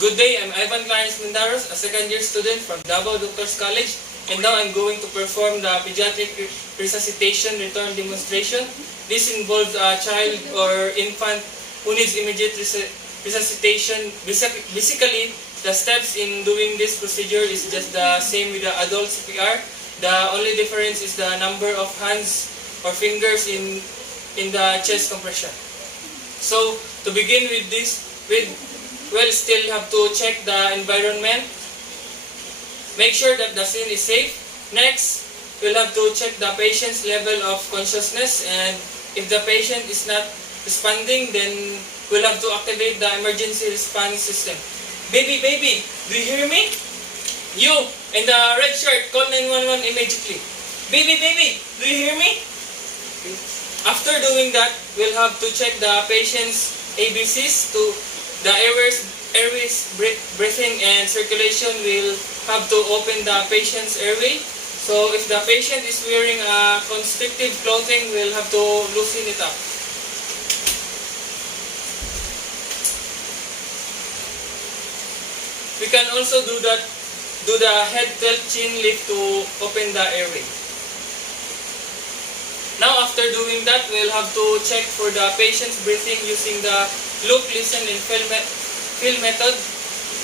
Good day, I'm Ivan Mendaros, a second-year student from Davao Doctors College, and now I'm going to perform the Pediatric Resuscitation return demonstration. This involves a child or infant who needs immediate resuscitation. Basically, the steps in doing this procedure is just the same with the adult CPR. The only difference is the number of hands or fingers in the chest compression. So, to begin with this, we'll still have to check the environment. Make sure that the scene is safe. Next, we'll have to check the patient's level of consciousness, and if the patient is not responding, then we'll have to activate the emergency response system. Baby, do you hear me? You, in the red shirt, call 911 immediately. Baby, do you hear me? After doing that, we'll have to check the patient's ABCs to the airways, breathing and circulation. Will have to open the patient's airway. So if the patient is wearing a constrictive clothing, we'll have to loosen it up. We can also do the head tilt chin lift to open the airway. Now after doing that, we'll have to check for the patient's breathing using the look, listen, and feel method.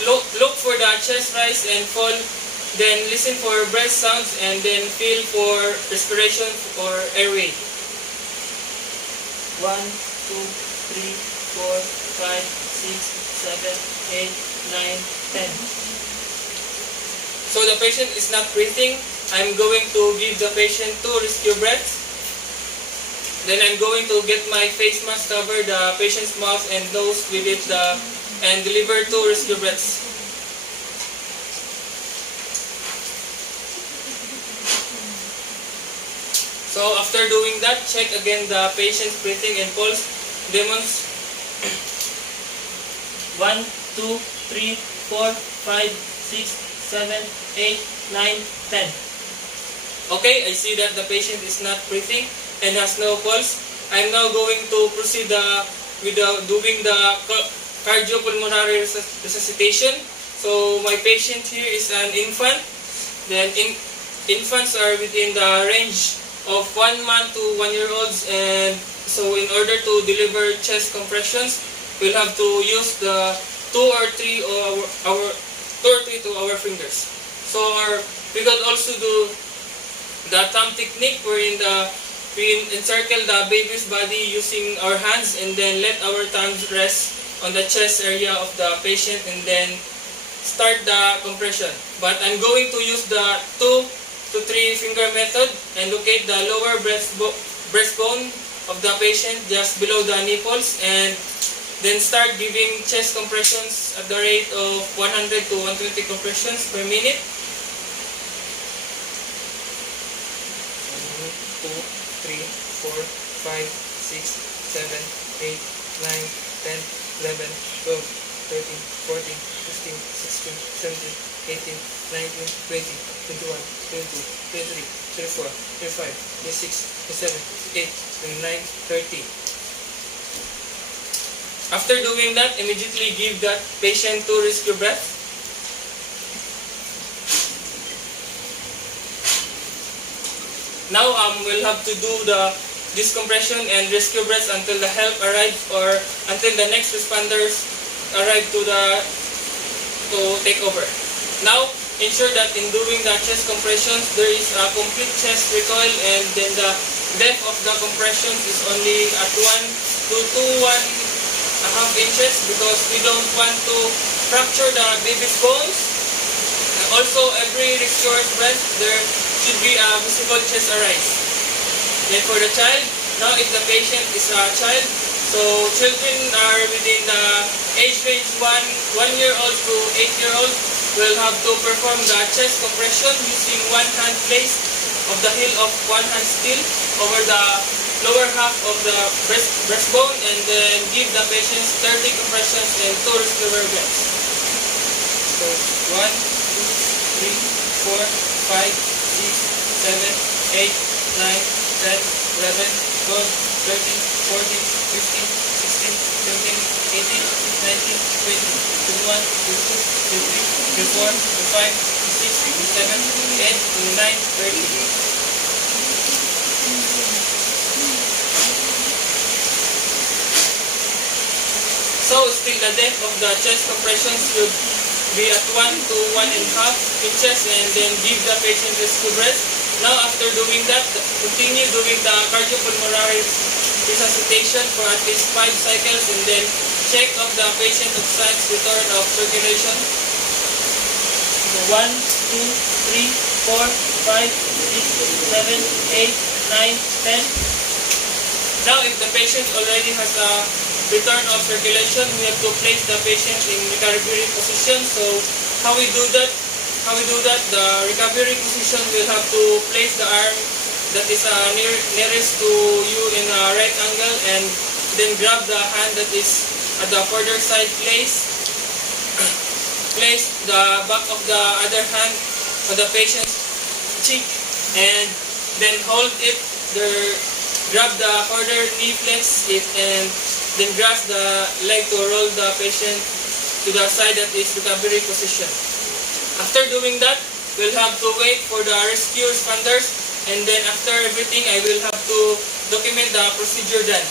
Look for the chest rise and fall, then listen for breath sounds, and then feel for respiration or airway. 1, 2, 3, 4, 5, 6, 7, 8, 9, 10. So the patient is not breathing. I'm going to give the patient 2 rescue breaths. Then I'm going to get my face mask, cover the patient's mouth and nose with it, and deliver 2 rescue breaths. So after doing that, check again the patient's breathing and pulse. Demons 1, 2, 3, 4, 5, 6, 7, 8, 9, 10. Okay, I see that the patient is not breathing and has no pulse. I'm now going to proceed with doing the cardiopulmonary resuscitation. So my patient here is an infant. Then infants are within the range of 1 month to 1 year olds, and so in order to deliver chest compressions, we'll have to use the 2 or 3 to our fingers. So we could also do the thumb technique, wherein we encircle the baby's body using our hands and then let our thumbs rest on the chest area of the patient and then start the compression. But I'm going to use the 2 to 3 finger method and locate the lower breastbone of the patient just below the nipples, and then start giving chest compressions at the rate of 100 to 120 compressions per minute. 1, 2, 3, 4, 5, 6, 7, 8, 9, 10, 11, 12, 13, 14, 15, 16, 17, 18, 19, 20, 21, 22, 23, 24, 25, 26, 27, 28, 29, 30. After doing that, immediately give that patient 2 rescue breaths. Now we'll have to do this compression and rescue breaths until the help arrives or until the next responders arrive to take over. Now, ensure that in doing the chest compressions, there is a complete chest recoil, and then the depth of the compressions is only at 1 to 2.5 inches, because we don't want to fracture the baby's bones. Also, every rescuer's breath, there should be a visible chest arise. Then for the child, now if the patient is a child, so children are within the age range 1 year old to 8 year old, will have to perform the chest compression using 1 hand placed of the heel of 1 hand still over the lower half of the breastbone, and then give the patient 30 compressions and 2 rescue breaths. So 1, 2, 3, 4, 5, 6, 7, 8, 9, 10, 11, 12, 13, 14, 15, 16, 17, 18, 19, 20, 21, 22, 23, 24, 25, 26, 27, 28, 29, 30. So still the depth of the chest compression should be at 1 to 1.5 inches, and then give the patient rescue breath. Now after doing that, continue doing the cardiopulmonary resuscitation for at least 5 cycles, and then check of the patient of signs return of circulation. 1, 2, 3, 4, 5, 6, 7, 8, 9, 10. Now if the patient already has a return of circulation, we have to place the patient in recovery position. So how we do that? The recovery position will have to place the arm that is nearest to you in a right angle, and then grab the hand that is at the further side. Place the back of the other hand on the patient's cheek, and then hold it there. Grab the further knee, flex it, and then grasp the leg to roll the patient to the side that is recovery position. After doing that, we'll have to wait for the rescue responders, and then after everything, I will have to document the procedure done.